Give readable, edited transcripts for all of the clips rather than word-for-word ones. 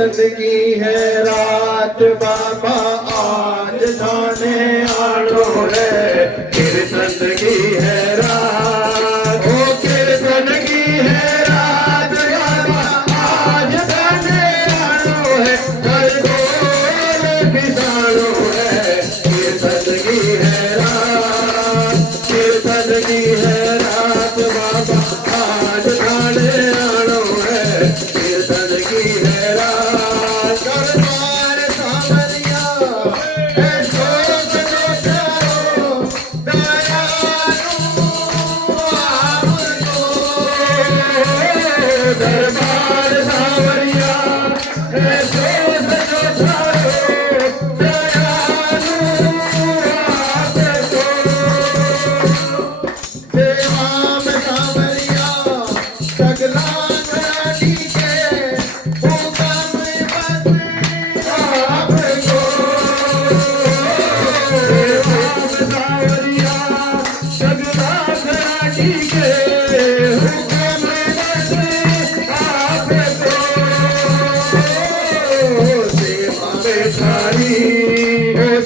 की है रात बाबा आज जाने आनो है। कीर्तन की है रात, ओ कीर्तन की है रात बाबा आज जाने आनो है। कल गोल बिसानो है। कीर्तन की है रात, कीर्तन की है रात बाबा आज जाने आनो है। कीर्तन की है रात।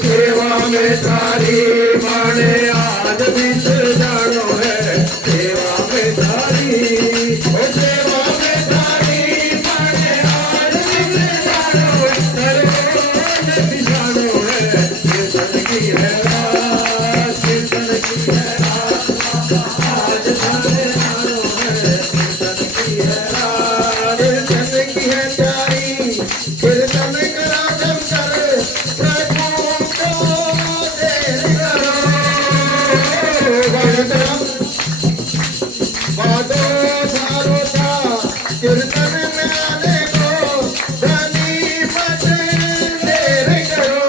सेवा में थारी माने आज बीत जानो है। सेवा में थारी, ओ सेवा में थारी माने आज बीत जानो है। जानो है। कीर्तन की है रात, कीर्तन की है रात आज जाने जानो है। कीर्तन की है रात, कीर्तन की है प्यारी। कीर्तन करा जब कर कीर्तन में आने को धनी देर करो।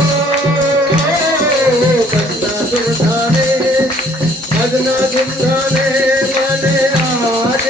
भजना सुधाने भजना सुधाने मने आज